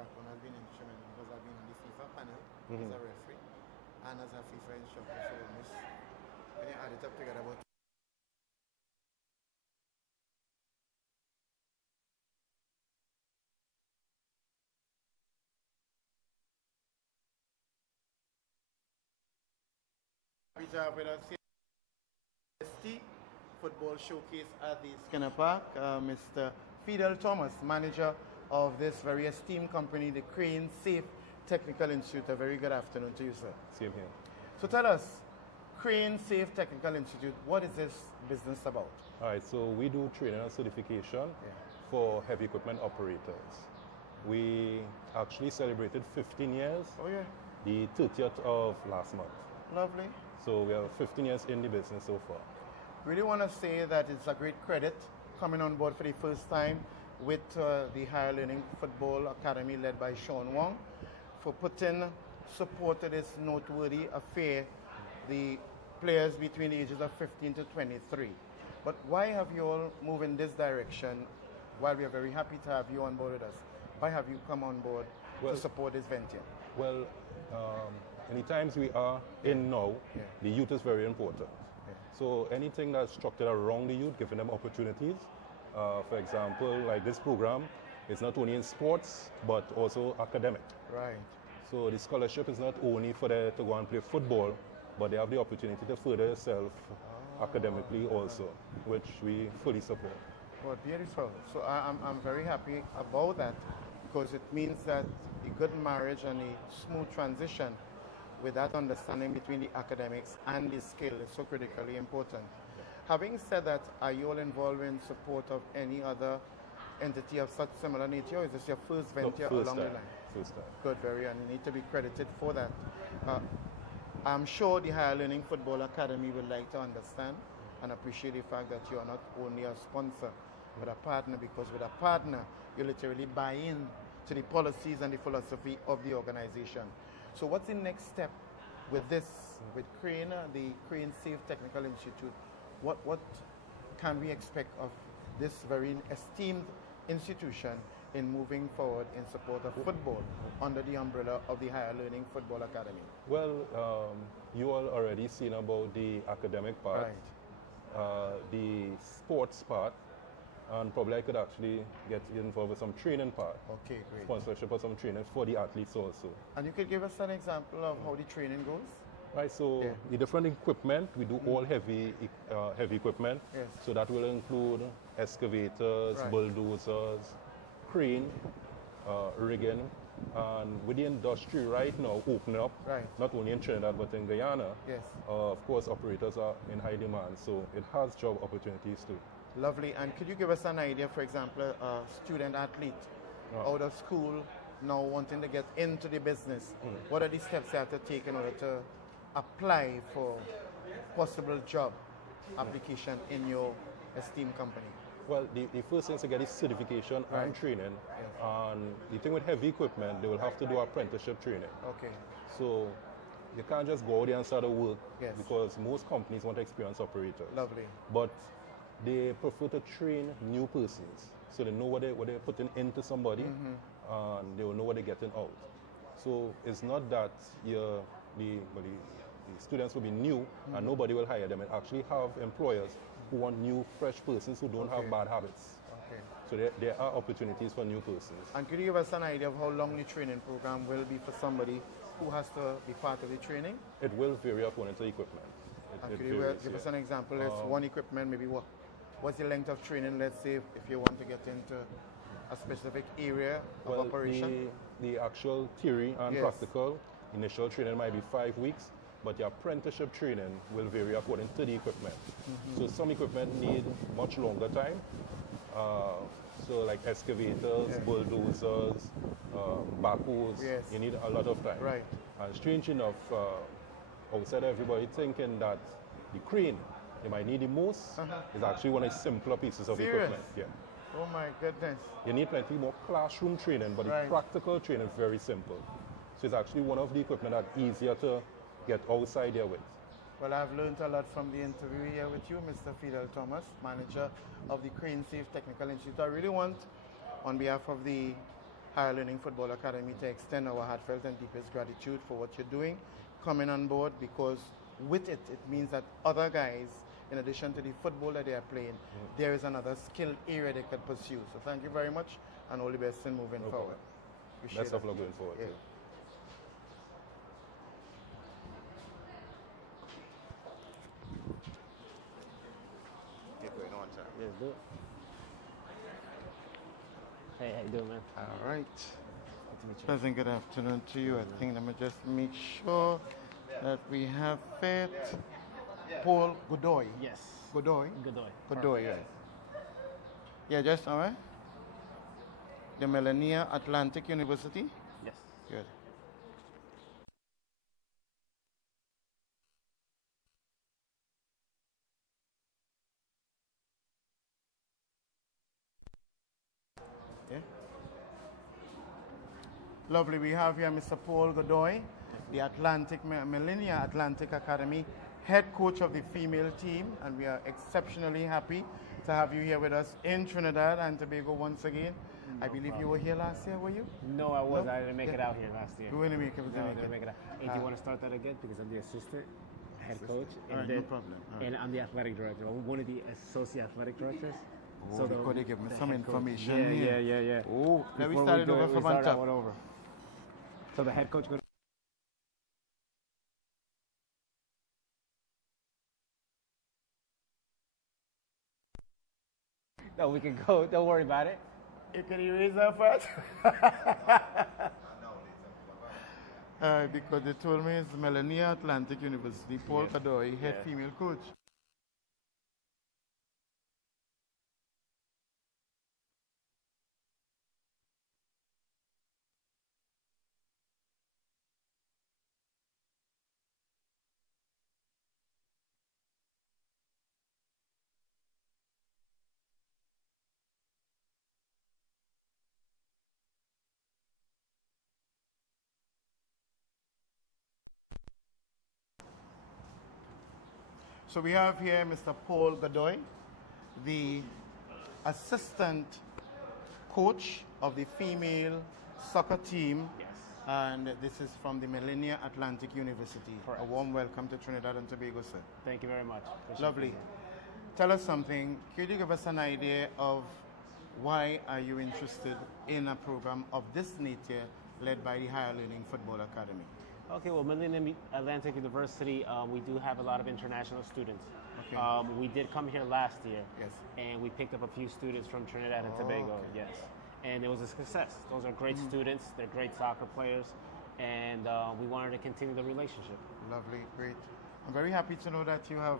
chaperone has been instrumental because I've been on the FIFA panel as a referee and as a FIFA instructor. So almost, when you add it up together, about we have with us IDST Football Showcase at the Skinner Park, Mr. Fidel Thomas, manager of this very esteemed company, the Crane Safe Technical Institute. A very good afternoon to you, sir. Same here. So tell us, Crane Safe Technical Institute, what is this business about? All right, so we do training and certification for heavy equipment operators. We actually celebrated 15 years, the 30th of last month. Lovely. So we are 15 years in the business so far. Really want to say that it's a great credit coming on board for the first time with the Higher Learning Football Academy led by Sean Wong for putting support to this noteworthy affair, the players between the ages of 15 to 23. But why have you all moved in this direction while we are very happy to have you on board with us? Why have you come on board to support this venture? Well, any times we are in now, the youth is very important. So anything that's structured around the youth, giving them opportunities. For example, like this program, it's not only in sports, but also academic. Right. So the scholarship is not only for them to go and play football, but they have the opportunity to further themselves academically also, which we fully support. Well, beautiful. So I'm very happy about that because it means that a good marriage and a smooth transition with that understanding between the academics and the skill is so critically important. Having said that, are you all involved in support of any other entity of such similar nature, or is this your first venture along the line? First time. Good, very, and you need to be credited for that. I'm sure the Higher Learning Football Academy would like to understand and appreciate the fact that you are not only a sponsor, but a partner, because with a partner, you literally buy in to the policies and the philosophy of the organization. So what's the next step with this, with Crane, the Crane Safe Technical Institute? What can we expect of this very esteemed institution in moving forward in support of football under the umbrella of the Higher Learning Football Academy? Well, you all already seen about the academic part, the sports part, and probably I could actually get involved with some training part. Okay, great. Sponsorship of some training for the athletes also. And you could give us an example of how the training goes? Right, so the different equipment, we do all heavy equipment. Yes. So that will include excavators, bulldozers, crane, rigging. And with the industry right now opening up, not only in Trinidad but in Guyana, of course operators are in high demand, so it has job opportunities too. Lovely. And could you give us an idea, for example, a student athlete out of school now wanting to get into the business? What are the steps they have to take in order to apply for possible job application in your esteemed company? Well, the first thing is to get is certification and training. And the thing with heavy equipment, they will have to do apprenticeship training. Okay. So you can't just go out there and start to work because most companies want experienced operators. Lovely. But they prefer to train new persons so they know what they're putting into somebody and they will know what they're getting out. So it's not that the students will be new and nobody will hire them, and actually have employers who want new, fresh persons who don't have bad habits. Okay. So there are opportunities for new persons. And could you give us an idea of how long the training program will be for somebody who has to be part of the training? It will vary according to equipment. And could you give us an example? Let's one equipment, maybe what's the length of training, let's say, if you want to get into a specific area of operation? The actual theory and practical, initial training might be 5 weeks, but the apprenticeship training will vary according to the equipment. So some equipment need much longer time. So like excavators, bulldozers, backhoes, you need a lot of time. Right. And strange enough, outside everybody thinking that the crane you might need the most is actually one of the simpler pieces of equipment. Yeah. Oh my goodness. You need plenty more classroom training, but the practical training is very simple. So it's actually one of the equipment that's easier to get outside there with. Well, I've learned a lot from the interview here with you, Mr. Fidel Thomas, manager of the Crane Safe Technical Institute. I really want, on behalf of the Higher Learning Football Academy to extend our heartfelt and deepest gratitude for what you're doing, coming on board, because with it, it means that other guys, in addition to the football that they are playing, there is another skill area they could pursue. So thank you very much, and all the best in moving forward. Best of luck going forward. Yeah. Too. Keep going on, sir. Let's do it. Hey, how you doing, man? All right. Nice to meet you. Pleasant good afternoon to you. I think let me just make sure that we have it. Paul Godoy. Yes. Godoy. Godoy. Godoy, yes. Yeah, just all right. The Melania Atlantic University. Yes. Good. Yeah. Lovely. We have here Mr. Paul Godoy, the Melania Atlantic Academy head coach of the female team, and we are exceptionally happy to have you here with us in Trinidad and Tobago once again. I believe you were here last year, were you? No, I was. No? I didn't make Yeah. it out here last year. You didn't make it. No, I didn't make it out. Hey, do you want to start that again? Because I'm the assistant head coach. All right, no problem. All right. And I'm the athletic director. I'm one of the associate athletic directors. Oh, because they give me some head coach- information Yeah, here. yeah. Oh, let me Before start it do over we from start on that top. one over. So the head coach. No, we can go. Don't worry about it. You can erase that first. Because they told me it's Melania Atlantic University, Paul Godoy, head Yeah. female coach. So we have here Mr. Paul Godoy, the assistant coach of the female soccer team. Yes. And this is from the Melania Atlantic University. Correct. A warm welcome to Trinidad and Tobago, sir. Thank you very much. Appreciate Lovely. being here. Tell us something. Could you give us an idea of why are you interested in a program of this nature led by the Higher Learning Football Academy? Okay, well, Millennium Atlantic University, we do have a lot of international students. Okay. We did come here last year, Yes. and we picked up a few students from Trinidad and Tobago, okay. yes. And it was a success. Those are great students, they're great soccer players, and we wanted to continue the relationship. Lovely, great. I'm very happy to know that you have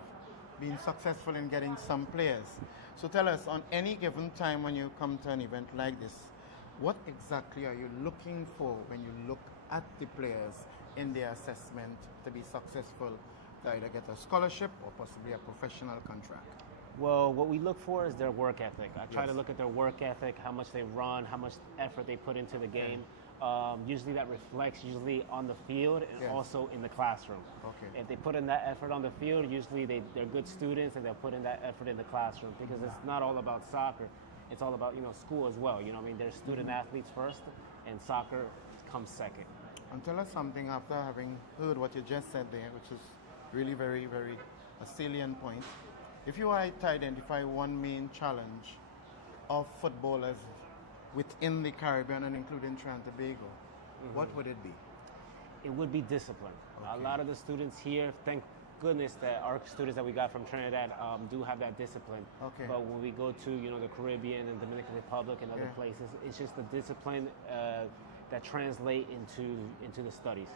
been successful in getting some players. So tell us, on any given time when you come to an event like this, what exactly are you looking for when you look at the players in their assessment to be successful, to either get a scholarship or possibly a professional contract? Well, what we look for is their work ethic. I try Yes. to look at their work ethic, how much they run, how much effort they put into the game. Usually that reflects usually on the field and Yes. also in the classroom. Okay. If they put in that effort on the field, usually they're good students and they'll put in that effort in the classroom, because it's not all about soccer. It's all about, school as well. You know what I mean? They're student athletes first, and soccer comes second. And tell us something after having heard what you just said there, which is really very, very a salient point. If you were to identify one main challenge of footballers within the Caribbean and including Trinidad and Tobago, what would it be? It would be discipline. A Okay. lot of the students here, thank goodness that our students that we got from Trinidad do have that discipline. Okay. But when we go to the Caribbean and Dominican Republic and other Yeah. places, it's just the discipline that translate into the studies.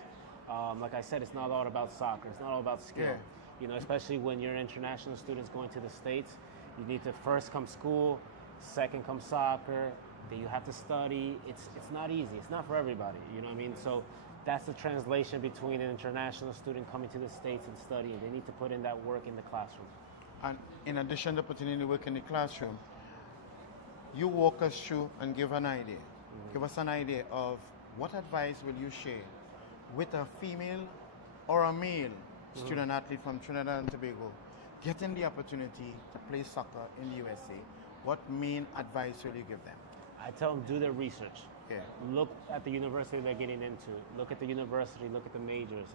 Like I said, it's not all about soccer. It's not all about skill. Yeah. Especially when you're international students going to the States, you need to first come school, second come soccer, then you have to study. It's not easy. It's not for everybody. You know what I mean? So that's the translation between an international student coming to the States and studying. They need to put in that work in the classroom. And in addition to putting in the work in the classroom, you walk us through and give an idea. Give us an idea of what advice will you share with a female or a male student athlete from Trinidad and Tobago getting the opportunity to play soccer in the USA. What main advice will you give them? I tell them do their research. Yeah. Look at the university they're getting into. Look at the university. Look at the majors.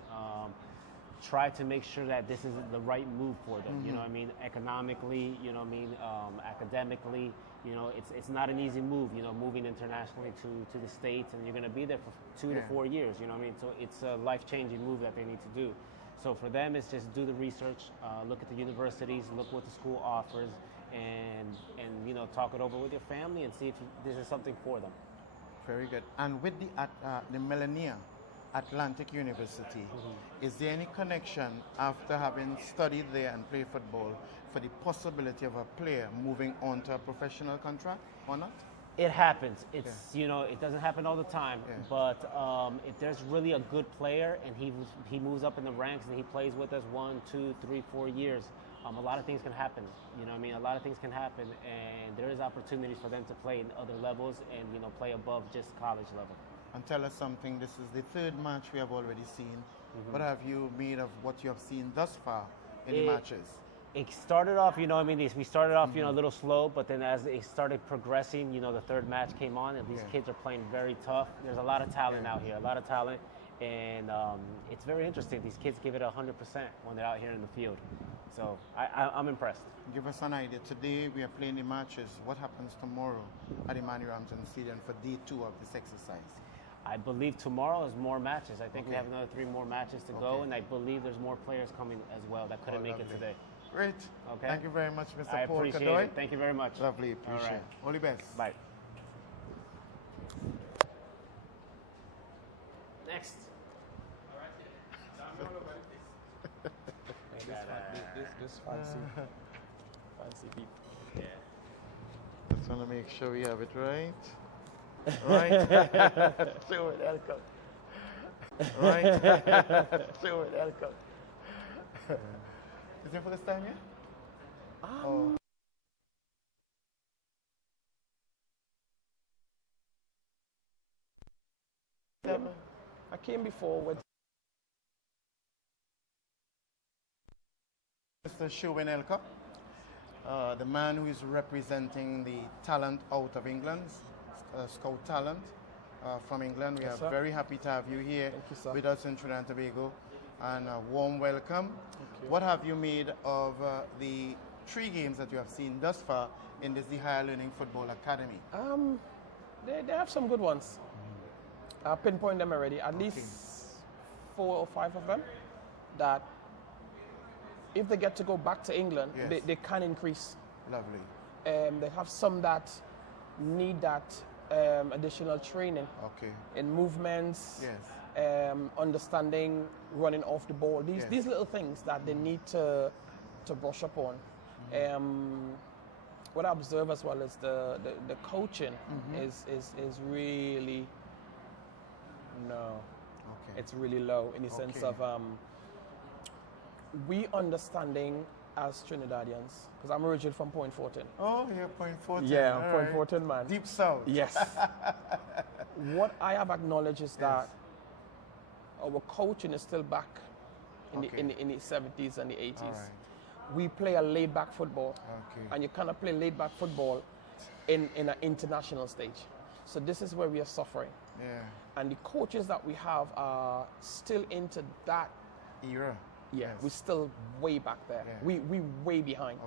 Try to make sure that this is the right move for them. You know what I mean? Economically, you know what I mean? Academically, you know, it's not an easy move, you know, moving internationally to the States, and you're going to be there for 2 to 4 years, you know what I mean? So it's a life-changing move that they need to do. So for them, it's just do the research, look at the universities, look what the school offers, and you know, talk it over with your family and see if this is something for them. Very good. And with the Melania Atlantic University, is there any connection after having studied there and played football for the possibility of a player moving on to a professional contract or not? It happens. It's you know, it doesn't happen all the time, but if there's really a good player and he moves up in the ranks and he plays with us 1, 2, 3, 4 years, a lot of things can happen. You know what I mean? A lot of things can happen, and there is opportunities for them to play in other levels and, you know, play above just college level. And tell us something. This is the third match we have already seen. What have you made of what you have seen thus far in the matches? It started off, you know what I mean, we started off, you know, a little slow, but then as it started progressing, you know, the third match came on, and these kids are playing very tough. There's a lot of talent out here, a lot of talent, and it's very interesting. These kids give it 100% when they're out here in the field. So I'm impressed. Give us an idea. Today we are playing the matches. What happens tomorrow at the Manny Ramsden Stadium for day 2 of this exercise? I believe tomorrow is more matches. I think we have another 3 more matches to go, and I believe there's more players coming as well that couldn't make it today. Great. Okay. Thank you very much, Mr. I Paul appreciate Cadoy. it. Thank you very much. Lovely. Appreciate it. All the best. Bye. Next. This fancy people. Yeah. Just want to make sure we have it right. Right. Sure, that'll come. Right. Sure, that'll come. Is it for this time, yeah? Oh. I came before with Mr. Sherwin Elka, the man who is representing the talent out of England, scout talent from England. We are very happy to have you here with us in Trinidad and Tobago, and a warm welcome. What have you made of the 3 games that you have seen thus far in this the Higher Learning Football Academy? they have some good ones. I pinpoint them already. At least 4 or 5 of them that if they get to go back to England, they can increase. Lovely. They have some that need that additional training in movements, understanding, running off the ball. These little things that they need to brush up on. What I observe as well is the coaching is really it's really low in the sense of we understanding as Trinidadians, because I'm originally from Point Fortin. Oh, you're Point Fortin. Yeah, I'm Point Fortin, man. Deep South. Yes. What I have acknowledged is that our coaching is still back in the 70s and the 80s. Right. We play a laid-back football, and you cannot play laid-back football in an international stage. So this is where we are suffering. Yeah. And the coaches that we have are still into that era. Yeah, we're still way back there. We way behind.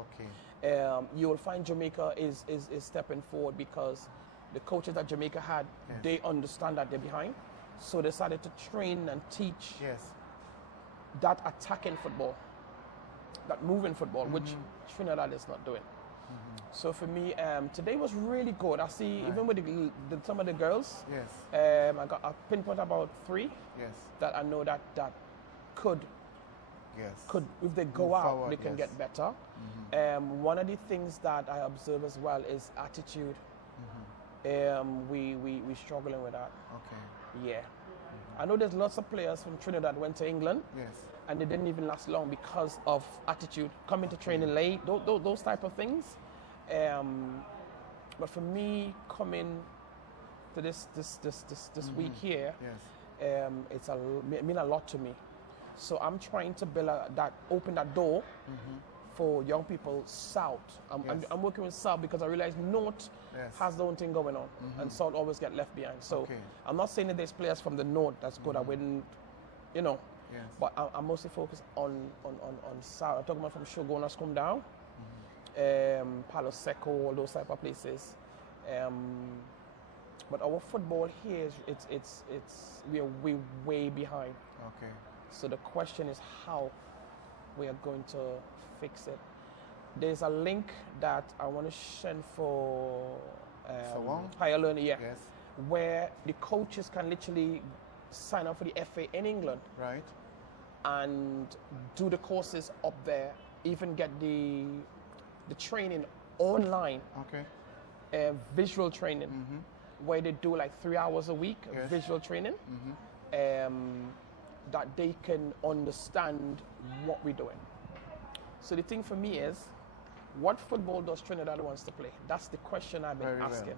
You will find Jamaica is stepping forward because the coaches that Jamaica had, they understand that they're behind. So they decided to train and teach that attacking football, that moving football, which Trinidad is not doing. So for me, today was really good. I see, even with some of the girls, I got a pinpoint about 3 that I know that could, if they go out, forward, they can get better. One of the things that I observe as well is attitude. We struggling with that. Yeah. I know there's lots of players from Trinidad went to England, and they didn't even last long because of attitude, coming to training late, those type of things. But for me, coming to this week here, it's mean a lot to me. So I'm trying to build open that door for young people south. I'm working with south because I realize north has their own thing going on, and south always get left behind. So I'm not saying that there's players from the north that's good. I wouldn't, you know, but I'm mostly focused on south. I'm talking about from Shogunas come down, Palo Seco, all those type of places. But our football here is we're way behind. Okay. So the question is how we are going to fix it. There's a link that I want to send for higher learning, where the coaches can literally sign up for the FA in England, right, and do the courses up there. Even get the training online. Okay. Visual training, where they do like 3 hours a week visual training. That they can understand what we're doing. So the thing for me is, what football does Trinidad wants to play? That's the question I've been asking.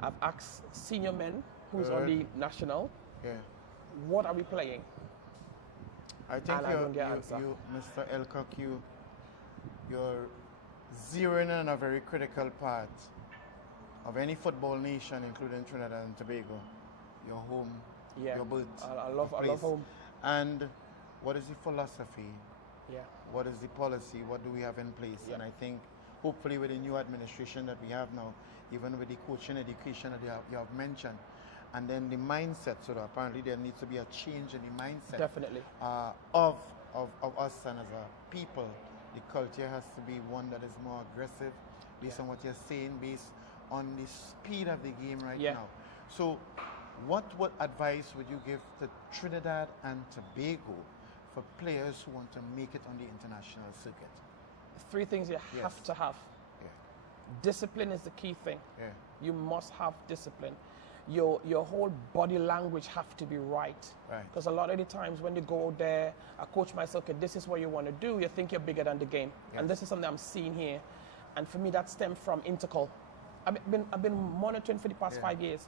I've asked senior men who's on the national, what are we playing? I think you, Mr. Elcock, you're zeroing in on a very critical part of any football nation, including Trinidad and Tobago. Your home, your birth. I love home. And what is the philosophy? Yeah. What is the policy? What do we have in place? And I think hopefully with the new administration that we have now, even with the coaching education that you have mentioned, and then the mindset, so that apparently there needs to be a change in the mindset. Definitely. Of us and as a people. The culture has to be one that is more aggressive based on what you're saying, based on the speed of the game right now. So what advice would you give to Trinidad and Tobago for players who want to make it on the international circuit? 3 things you have to have. Discipline is the key thing. You must have discipline. Your whole body language have to be right. Because a lot of the times when you go out there, a coach might say, okay, this is what you want to do. You think you're bigger than the game. And this is something I'm seeing here. And for me, that stemmed from Intercol. I've been monitoring for the past 5 years.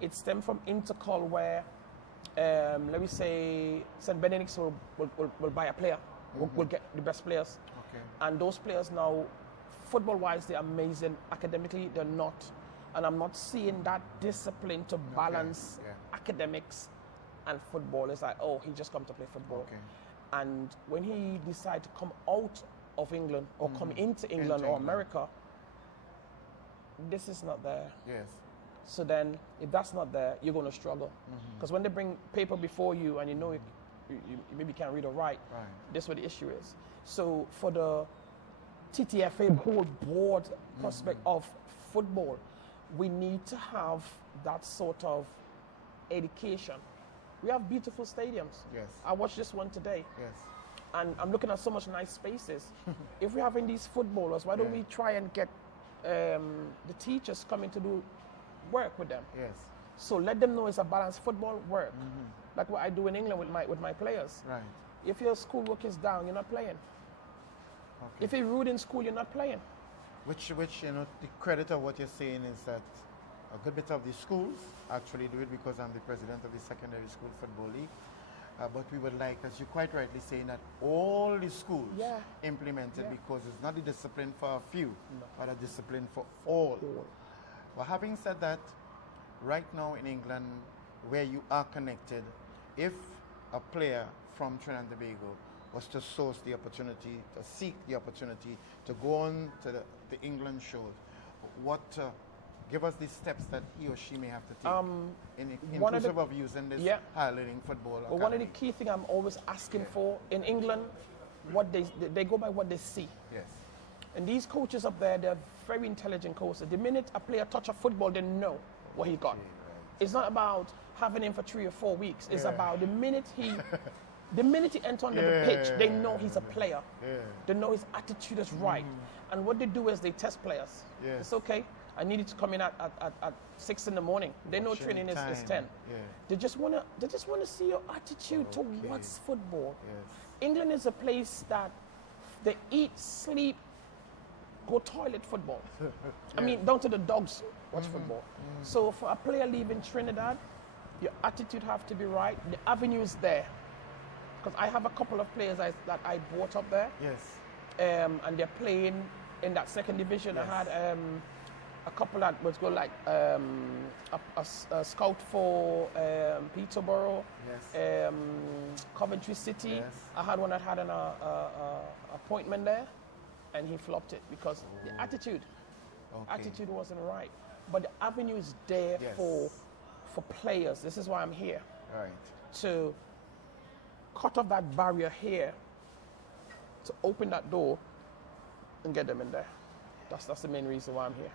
It stemmed from Intercol where, let me say, St. Benedict's will buy a player. Will get the best players. And those players now, football-wise, they're amazing. Academically, they're not. And I'm not seeing that discipline to balance academics and football. It's like, oh, he just come to play football. And when he decided to come out of England or come into England or America, this is not there. So then, if that's not there, you're going to struggle. Because when they bring paper before you and you know you maybe can't read or write, this is what the issue is. So for the TTFA whole board prospect of football, we need to have that sort of education. We have beautiful stadiums. I watched this one today. And I'm looking at so much nice spaces. If we're having these footballers, why don't we try and get the teachers coming to do work with them? So let them know it's a balanced football work. Like what I do in England with my players. If your schoolwork is down, you're not playing. If you're rude in school, you're not playing. Which you know, the credit of what you're saying is that a good bit of the schools actually do it because I'm the president of the Secondary School Football League. But we would like, as you quite rightly saying, that all the schools implement it because it's not a discipline for a few, but a discipline for all. Well, having said that, right now in England, where you are connected, if a player from Trinidad and Tobago was to source the opportunity, to seek the opportunity to go on to the England shows, give us the steps that he or she may have to take inclusive of using this high-learning football academy. One of the key things I'm always asking for in England, what they go by what they see. And these coaches up there, they're very intelligent coaches. The minute a player touch a football, they know what he got. It's not about having him for 3 or 4 weeks. It's about the minute he enter onto the pitch, they know he's a player. They know his attitude is right. And what they do is they test players. It's okay. I need you to come in at 6 in the morning. They know training is 10. They just wanna see your attitude towards football. England is a place that they eat, sleep, go toilet football. I mean, down to the dogs watch football. So for a player leaving Trinidad, your attitude have to be right. The avenue is there. Because I have a couple of players that I brought up there. and they're playing in that second division. Yes. I had a couple that was good, like a scout for Peterborough, Yes. Coventry City. Yes. I had one that had an appointment there, and he flopped it because the attitude wasn't right. But the avenue is there Yes. for players. This is why I'm here, Right. to cut off that barrier here, to open that door and get them in there. That's the main reason why I'm here.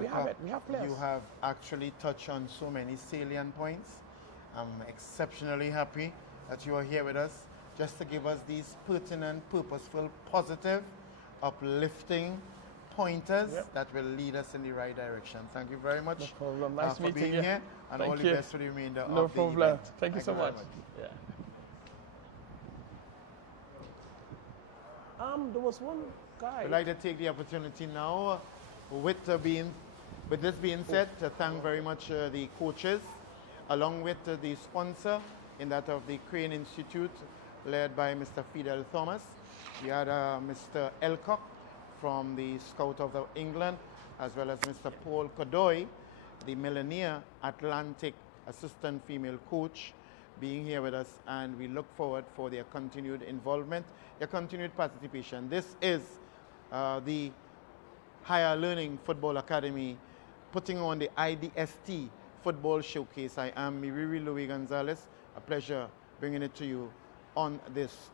We have it. We have players. You have actually touched on so many salient points. I'm exceptionally happy that you are here with us just to give us these pertinent, purposeful, positive, uplifting pointers that will lead us in the right direction. Thank you very much No problem. Nice for meeting being you. here, and Thank all you. the best for the remainder No of the problem. event. Thank you so very much. Yeah. There was one guy. I'd like to take the opportunity now, with this being said, to thank very much the coaches, along with the sponsor in that of the Crane Institute, led by Mr. Fidel Thomas. We had Mr. Elcock from the Scout of England, as well as Mr. Paul Kodoy, the Millionaire Atlantic Assistant Female Coach, being here with us, and we look forward for their continued involvement, their continued participation. This is the Higher Learning Football Academy putting on the IDST Football Showcase. I am Miriri Louis Gonzalez. A pleasure bringing it to you on this